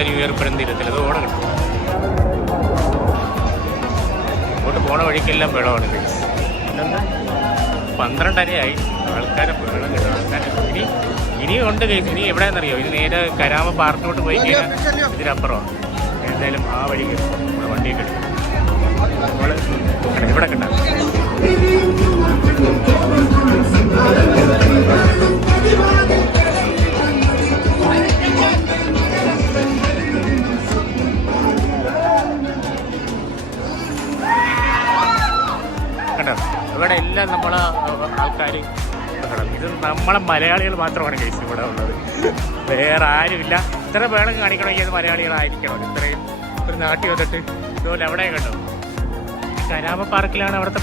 ഇന്നത്തെ new year ഇപ്പോഴും തീരത്തില്ല. അത് ഓണം കിട്ടും. അങ്ങോട്ട് പോണ വഴിക്കെല്ലാം വെള്ളമാണ്. 12:30 ആൾക്കാരെ വെള്ളം കിട്ടും. ആൾക്കാർ ഇനിയും ഉണ്ട് കേസ്. ഇനി എവിടെയാണെന്നറിയോ? ഇത് നേരെ കരാമ പാർക്കിലോട്ട് പോയി കഴിഞ്ഞാൽ ഇതിനപ്പുറമാണ്. എന്തായാലും ആ വഴിക്ക് നമ്മുടെ വണ്ടിയൊക്കെ എടുക്കും. നമ്മൾ ഇവിടെ കിട്ടാം. കണ്ടോ? ഇവിടെ എല്ലാം നമ്മളെ ആൾക്കാർ. ഇത് നമ്മളെ മലയാളികൾ മാത്രമാണ് കേസ് ഇവിടെ ഉള്ളത്. വേറെ ആരുമില്ല. ഇത്ര വേണം കാണിക്കണമെങ്കിൽ അത് മലയാളികളായിരിക്കണം. ഇത്രയും ഒരു നാട്ടിൽ വന്നിട്ട് ഇതുപോലെ എവിടെ കണ്ടോ? കരാമ പാർക്കിലാണ് അവിടുത്തെ